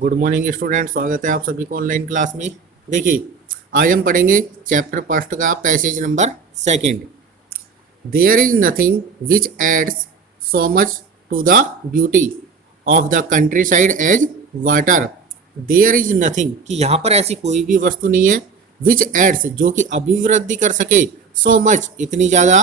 Good morning student, स्वागत है आप सभी को ऑनलाइन क्लास में। देखिए, आज हम पढ़ेंगे चैप्टर फर्स्ट का passage number second. There is nothing which adds so much to the beauty of the countryside as water. There is nothing कि यहाँ पर ऐसी कोई भी वस्तु नहीं है, विच एड्स जो कि अभिवृद्धि कर सके, सो मच इतनी ज़्यादा,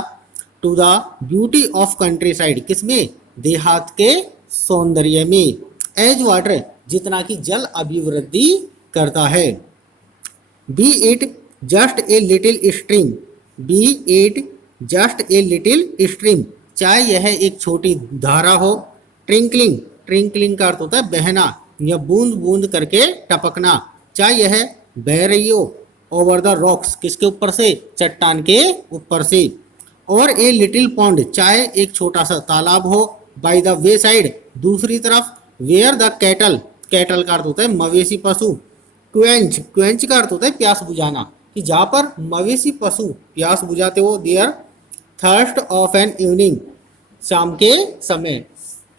to the beauty of countryside किसमें, देहात के सौंदर्य में, एज वाटर जितना कि जल अभिवृद्धि करता है। B it just a little stream, B it just a little stream, चाहे यह एक छोटी धारा हो। ट्रिंकलिंग, ट्रिंकलिंग का अर्थ होता है बहना या बूंद बूंद करके टपकना, चाहे यह बह रही हो। ओवर द रॉक्स किसके ऊपर से, चट्टान के ऊपर से। और ए लिटिल पॉन्ड, चाहे एक छोटा सा तालाब हो। बाय द वे साइड, दूसरी तरफ। वेयर द कैटल, कैटल का अर्थ होता है मवेशी पशु। क्वेंच, क्वेंच का अर्थ होता है प्यास बुझाना, कि जहाँ पर मवेशी पशु प्यास बुझाते हो। Their thirst of an evening, शाम के समय।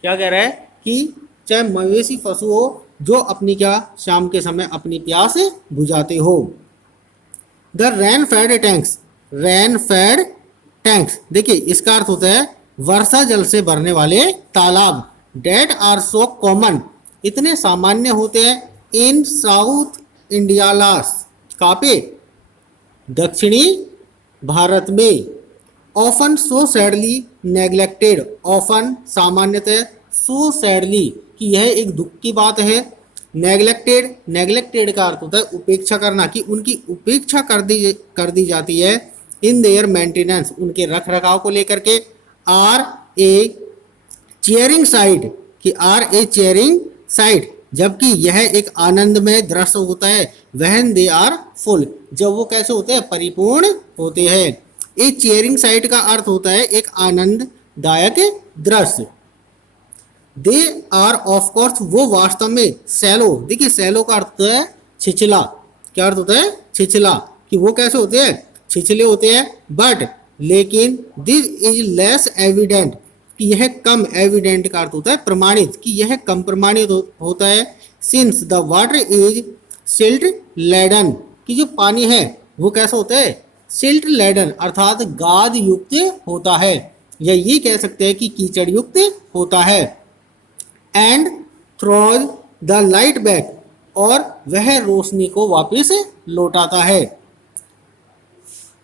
क्या कह रहा है कि चाहे मवेशी पशु हो जो अपनी क्या शाम के समय अपनी प्यास बुझाते हो। The rain fade tanks, rain fade tanks, देखिए इसका अर्थ होता है वर्षा जल से भरने वाले तालाब। डेट आर सो कॉमन, इतने सामान्य होते हैं। इन साउथ इंडिया लास, कहाँ पे, दक्षिणी भारत में। ऑफन सो सैडली नेग्लेक्टेड, ऑफन सामान्यतः, सो सैडली कि यह एक दुख की बात है। नेग्लेक्टेड, नेग्लेक्टेड का अर्थ होता है उपेक्षा करना, कि उनकी उपेक्षा कर दी जाती है। इन देयर मेंटेनेंस, उनके रख रखाव को लेकर के। आर ए चेयरिंग साइड, कि आर ए चेयरिंग साइड, जबकि यह एक आनंदमय दृश्य होता है। वहन दे आर फुल, जब वो कैसे होते हैं, परिपूर्ण होते हैं। ए चेयरिंग साइड का अर्थ होता है एक आनंददायक दृश्य। दे आर ऑफ कोर्स, वो वास्तव में। सैलो, देखिए सैलो का अर्थ होता है छिछला, क्या अर्थ होता है, छिछला, कि वो कैसे होते हैं, छिछले होते हैं। बट लेकिन दिस इज लेस एविडेंट, कि यह कम, एविडेंट का अर्थ होता है प्रमाणित, कि यह कम प्रमाणित होता है। Since the water is silt laden, कि जो पानी है वो कैसा होता है, सिल्ट लेडन अर्थात गाद युक्त होता है, या ये कह सकते हैं कि कीचड़ युक्त होता है। And throws the light back, और वह रोशनी को वापस लौटाता है।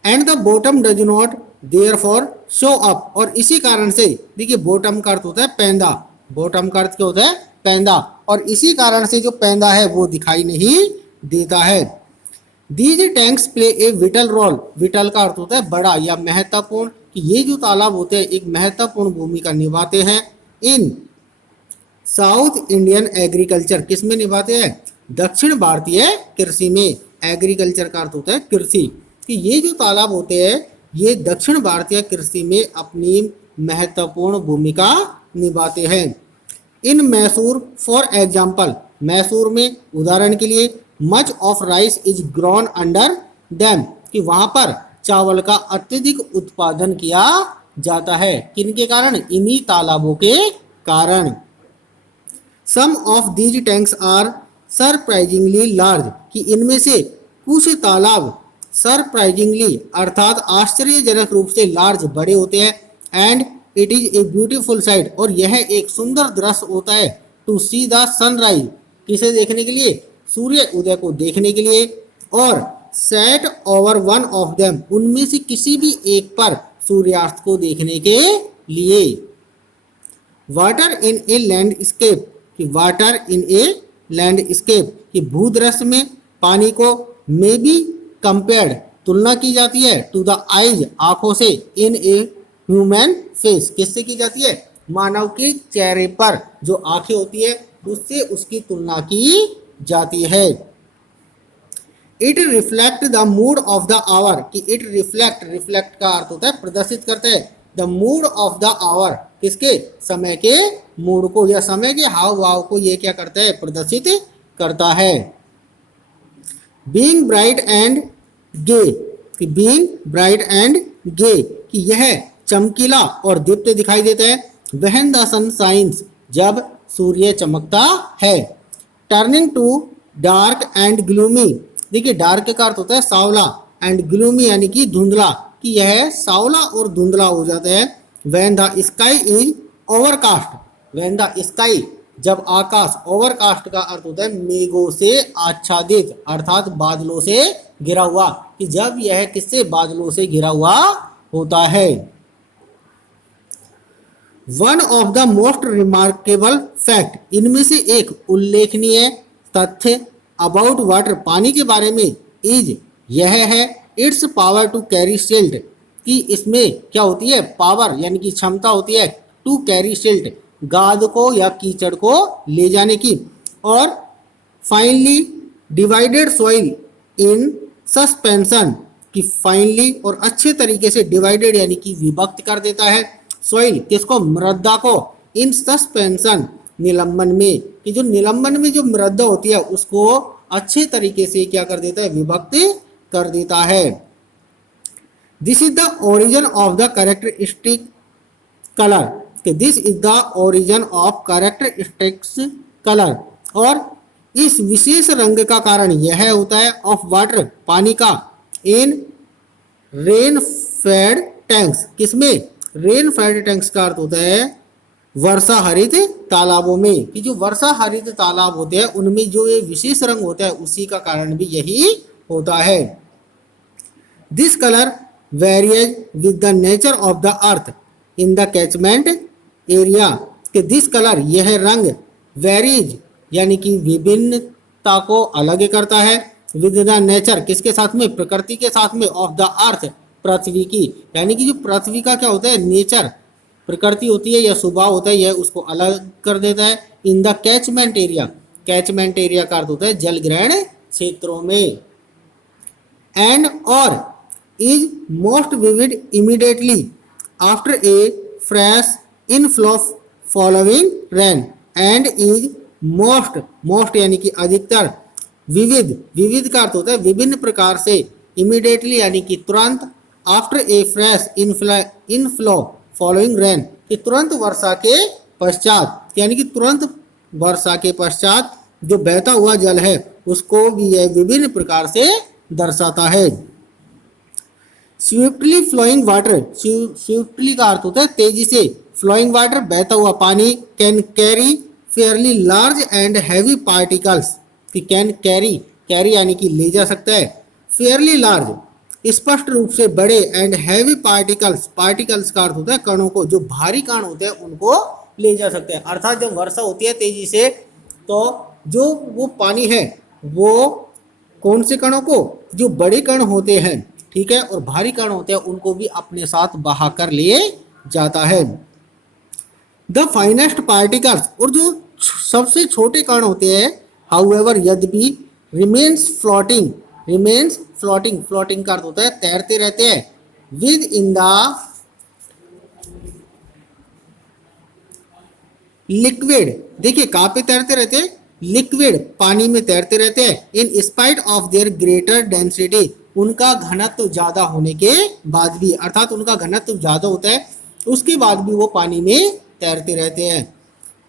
And the bottom does not therefore show up, और इसी कारण से, देखिए बॉटम का अर्थ होता है पैंदा, बॉटम का अर्थ क्या होता है, पैंदा, और इसी कारण से जो पैंदा है वो दिखाई नहीं देता है। These tanks play a vital role, vital का अर्थ होता है बड़ा या महत्वपूर्ण, कि ये जो तालाब होते हैं एक महत्वपूर्ण भूमिका निभाते हैं। इन साउथ इंडियन एग्रीकल्चर, किस में निभाते हैं, दक्षिण भारतीय कृषि में। एग्रीकल्चर का अर्थ होता है कृषि, कि ये जो तालाब होते हैं ये दक्षिण भारतीय कृषि में अपनी महत्वपूर्ण भूमिका निभाते हैं। इन मैसूर फॉर एग्जाम्पल, मैसूर में उदाहरण के लिए। Much of rice is grown under dam, कि वहाँ पर चावल का अत्यधिक उत्पादन किया जाता है, किनके कारण, इन्हीं तालाबों के कारण। Some of these tanks are surprisingly large, कि इनमें से कुछ तालाब सरप्राइजिंगली अर्थात आश्चर्यजनक रूप से लार्ज, बड़े होते हैं। And it is a beautiful sight, और यह एक सुंदर दृश्य होता है। टू सी द सनराइज, किसे देखने के लिए, सूर्य उदय को देखने के लिए। और set over one of them, उनमें से किसी भी एक पर सूर्यास्त को देखने के लिए। वाटर इन ए लैंडस्केप, कि वाटर इन ए लैंडस्केप, कि भूदृश्य में पानी को मे बी कंपेयर्ड, तुलना की जाती है। टू द आइज, आंखों से। इन ए ह्यूमन फेस, किससे की जाती है, मानव के चेहरे पर जो आंखें होती है उससे उसकी तुलना की जाती है। It reflect the mood of the hour, कि इट रिफ्लेक्ट, रिफ्लेक्ट का अर्थ होता है प्रदर्शित करते हैं। The mood of the hour, किसके, समय के मूड को या समय के हाव भाव को ये क्या करता है, प्रदर्शित करता है। Being bright and gay, being bright and gay, कि यह चमकीला और दीप्त दिखाई देता है। व्हेन द सन शाइन्स, जब सूर्य चमकता है। Turning to dark and gloomy. देखिए डार्क का अर्थ होता है सांवला, एंड ग्लूमी यानी कि धुंधला, कि यह सांवला और धुंधला हो जाता है। When the sky is overcast, when the sky जब आकाश, ओवरकास्ट का अर्थ होता है मेघों से आच्छादित, अर्थात बादलों से घिरा हुआ, कि जब यह किससे, बादलों से घिरा हुआ होता है। One of the most remarkable fact, इनमें से एक उल्लेखनीय तथ्य अबाउट वाटर, पानी के बारे में, इज यह है, its power to carry silt, कि इसमें क्या होती है, पावर यानी कि क्षमता होती है, टू कैरी सिल्ट, गाद को या कीचड़ को ले जाने की, और finally divided soil in suspension, कि फाइनली और अच्छे तरीके से डिवाइडेड यानी कि विभक्त कर देता है, सॉइल किसको, मृदा को, इन सस्पेंशन निलंबन में, कि जो निलंबन में जो मृदा होती है उसको अच्छे तरीके से क्या कर देता है, विभक्त कर देता है। This is the origin of the characteristic colour, कि this is the origin of characteristics colour, और इस विशेष रंग का कारण यह होता है, ऑफ वाटर पानी का, इन रेन फेड टैंक्स, किसमें, रेन फेड टैंक्स का अर्थ होता है वर्षा हरित तालाबों में, कि जो वर्षा हरित तालाब होते हैं उनमें जो ये विशेष रंग होता है उसी का कारण भी यही होता है। This colour varies with the nature of the earth in the catchment area, कि दिस कलर यह रंग, वेरीज यानी कि विभिन्नता को अलग करता है, विद द नेचर किसके साथ में, प्रकृति के साथ में, ऑफ द अर्थ पृथ्वी की, यानी कि जो पृथ्वी का क्या होता है, नेचर प्रकृति होती है या स्वभाव होता है, यह उसको अलग कर देता है। इन the catchment area, catchment area का अर्थ होता है जल ग्रहण क्षेत्रों में, एंड और is most vivid immediately after a fresh inflow following rain, and is most, most यानी कि अधिकतर, विविध, विविध का अर्थ होता है विभिन्न प्रकार से, इमीडिएटली यानी कि तुरंत, after a fresh inflow following rain, कि तुरंत वर्षा के पश्चात, यानी कि तुरंत वर्षा के पश्चात जो बहता हुआ जल है उसको भी यह विभिन्न प्रकार से दर्शाता है। स्विफ्टली फ्लोइंग वाटर, स्विफ्टली का अर्थ होता है तेजी से, फ्लोइंग वाटर बहता हुआ पानी, can carry fairly large and heavy particles, कि कैन कैरी, कैरी यानी कि ले जा सकता है, फेयरली लार्ज स्पष्ट रूप से बड़े, एंड हैवी पार्टिकल्स, पार्टिकल्स का अर्थ होता है कणों को, जो भारी कण होते हैं उनको ले जा सकते हैं। अर्थात जब वर्षा होती है तेजी से तो जो वो पानी है वो कौन से कणों को, जो बड़े कण होते हैं, ठीक है, और भारी कण होते हैं उनको भी अपने साथ बहा कर लिए जाता है। द फाइनेस्ट पार्टिकल्स, और जो सबसे छोटे कण होते हैं, हाउएवर यद्यपि, remains floating, remains floating, floating का अर्थ होता है तैरते रहते हैं, विद इन द लिक्विड, देखिए कहाँ पे तैरते रहते हैं, लिक्विड पानी में तैरते रहते हैं, in spite of their greater density, उनका घनत्व ज्यादा होने के बाद भी, अर्थात उनका घनत्व ज्यादा होता है उसके बाद भी वो पानी में तैरते रहते हैं,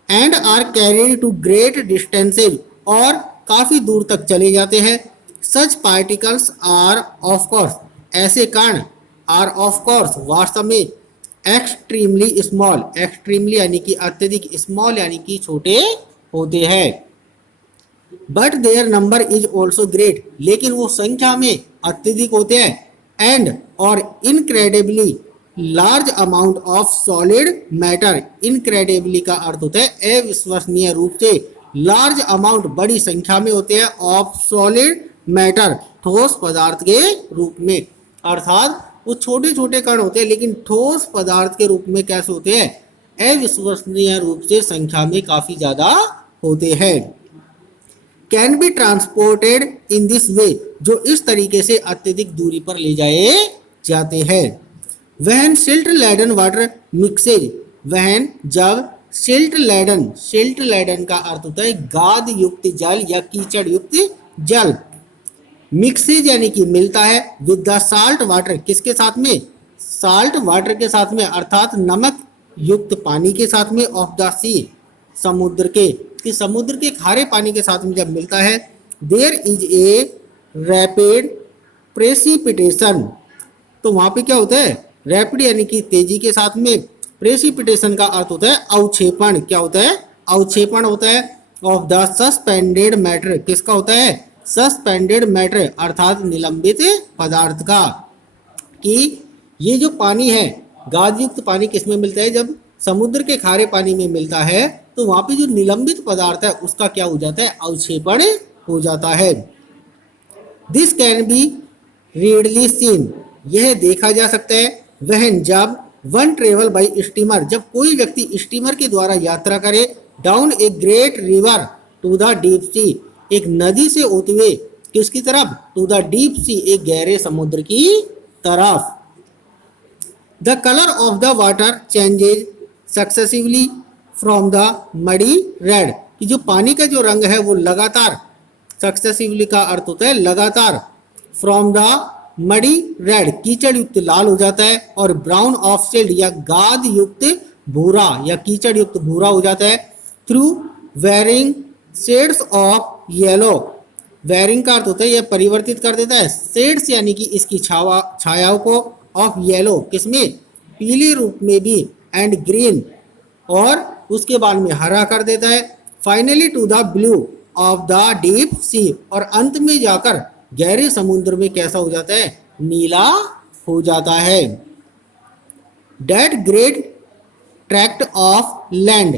and are carried to great distances, और काफी दूर तक चले जाते हैं। Such particles are of course, ऐसे कण, आर ऑफ कोर्स वास्तव में, एक्सट्रीमली स्मॉल, एक्सट्रीमली यानी कि अत्यधिक, स्मॉल यानी कि छोटे होते हैं, but their number is also great, लेकिन वो संख्या में अत्यधिक होते हैं, एंड और incredibly large amount of solid matter, incredibly का अर्थ होता है अविश्वसनीय रूप से, लार्ज अमाउंट बड़ी संख्या में होते हैं, ऑफ सॉलिड मैटर ठोस पदार्थ के रूप में, अर्थात वो छोटे छोटे कण होते हैं लेकिन ठोस पदार्थ के रूप में कैसे होते हैं, अविश्वसनीय रूप से संख्या में काफी ज्यादा होते हैं। Can be transported in this way, जो इस तरीके से अत्यधिक दूरी पर ले जाए जाते हैं। वहन सिल्ट लैडन वाटर मिक्सेज, वहन जब सिल्ट लैडन, सिल्ट लैडन का अर्थ होता है गाद युक्त जल या कीचड़ युक्त जल, मिक्सेज यानी कि मिलता है, विद द साल्ट वाटर, किसके साथ में, साल्ट वाटर के साथ में, अर्थात नमक युक्त पानी के साथ में, ऑफ द सी, समुद्र के, कि समुद्र के खारे पानी के साथ में जब मिलता है, there is a rapid precipitation, तो वहां पे क्या होता है, रैपिड यानी कि तेजी के साथ में, प्रेसिपिटेशन का अर्थ होता है अवक्षेपण, क्या होता है, अवक्षेपण होता है, ऑफ द सस्पेंडेड मैटर, किसका होता है, सस्पेंडेड मैटर अर्थात निलंबित पदार्थ का, कि ये जो पानी है, गाद युक्त पानी किस में मिलता है, जब समुद्र के खारे पानी में मिलता है, तो वहां पे जो निलंबित पदार्थ है उसका क्या हो जाता है, अवक्षेपण हो जाता है। This can be readily seen, यह देखा जा सकता है, वह जब वन ट्रेवल बाई स्टीमर, जब कोई व्यक्ति स्टीमर के द्वारा यात्रा करे, down a great river to the deep sea, एक नदी से होते हुए किसकी तरफ, टू द डीप सी, एक गहरे समुद्र की तरफ। The colour of the water changes successively from the muddy red, कि जो पानी का जो रंग है वो लगातार, सक्सेसिवली का अर्थ होता है लगातार, फ्रॉम द मडी रेड कीचड़ युक्त लाल हो जाता है, और ब्राउन ऑफ शेल्ड या गाद युक्त भूरा या कीचड़ युक्त भूरा हो जाता है, through varying shades of yellow, varying का अर्थ होता है यह परिवर्तित कर देता है, शेड्स यानी कि इसकी छायाओं को, ऑफ येलो किसमें, पीले रूप में भी, एंड ग्रीन और उसके बाद में हरा कर देता है, finally to the blue of the deep sea, और अंत में जाकर गहरे समुद्र में कैसा हो जाता है, नीला हो जाता है। That great tract of land,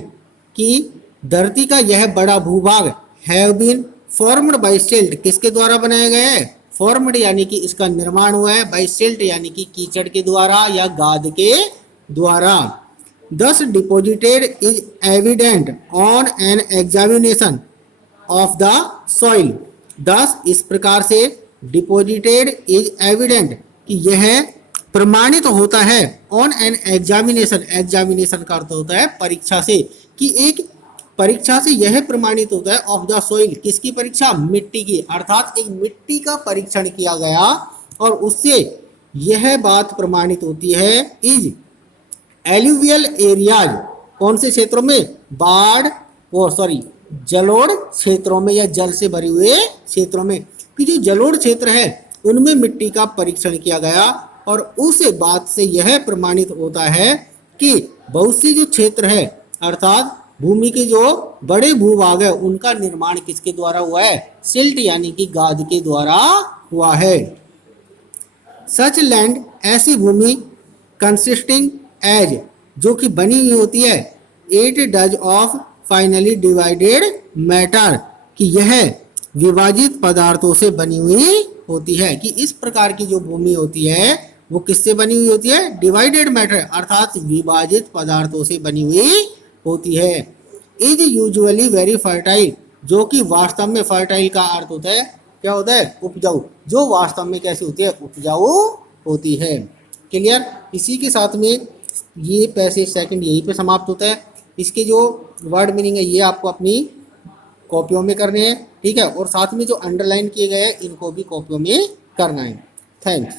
की धरती का यह बड़ा भूभाग, have been formed by silt, किसके द्वारा बनाया गया है, फॉर्म्ड यानी कि इसका निर्माण हुआ है, बाय सिल्ट यानी कि कीचड़ के द्वारा या गाद के द्वारा। दस deposited is evident on an examination of the soil, दस इस प्रकार से, डिपोजिटेड इज एविडेंट कि यह प्रमाणित होता है, ऑन एन एग्जामिनेशन, एग्जामिनेशन का अर्थ होता है परीक्षा से, कि एक परीक्षा से यह प्रमाणित होता है, ऑफ द सॉइल किसकी परीक्षा, मिट्टी की, अर्थात एक मिट्टी का परीक्षण किया गया और उससे यह बात प्रमाणित होती है, इज एल्यूवियल एरियाज, कौन से क्षेत्रों में, बाढ़ जलोढ़ क्षेत्रों में या जल से भरे हुए क्षेत्रों में, कि जो जलोढ़ क्षेत्र है उनमें मिट्टी का परीक्षण किया गया और उस बात से यह प्रमाणित होता है कि बहुत सी जो क्षेत्र है अर्थात भूमि के जो बड़े भूभाग है उनका निर्माण किसके द्वारा हुआ है, सिल्ट यानी कि गाद के द्वारा हुआ है। सच लैंड ऐसी भूमि, कंसिस्टिंग एज जो कि बनी हुई होती है, it does of finally divided matter, कि यह विभाजित पदार्थों से बनी हुई होती है, कि इस प्रकार की जो भूमि होती है वो किससे बनी हुई होती है, डिवाइडेड मैटर अर्थात विभाजित पदार्थों से बनी हुई होती है। इज यूजुअली वेरी फर्टाइल, जो कि वास्तव में फर्टाइल का अर्थ होता है क्या होता है, उपजाऊ, जो वास्तव में कैसी होती है, उपजाऊ होती है। क्लियर, इसी के साथ में ये पैसेज सेकंड यहीं पे समाप्त होता है। इसके जो वर्ड मीनिंग है ये आपको अपनी कॉपियों में करने हैं, ठीक है, और साथ में जो अंडरलाइन किए गए हैं इनको भी कॉपियों में करना है। थैंक्स।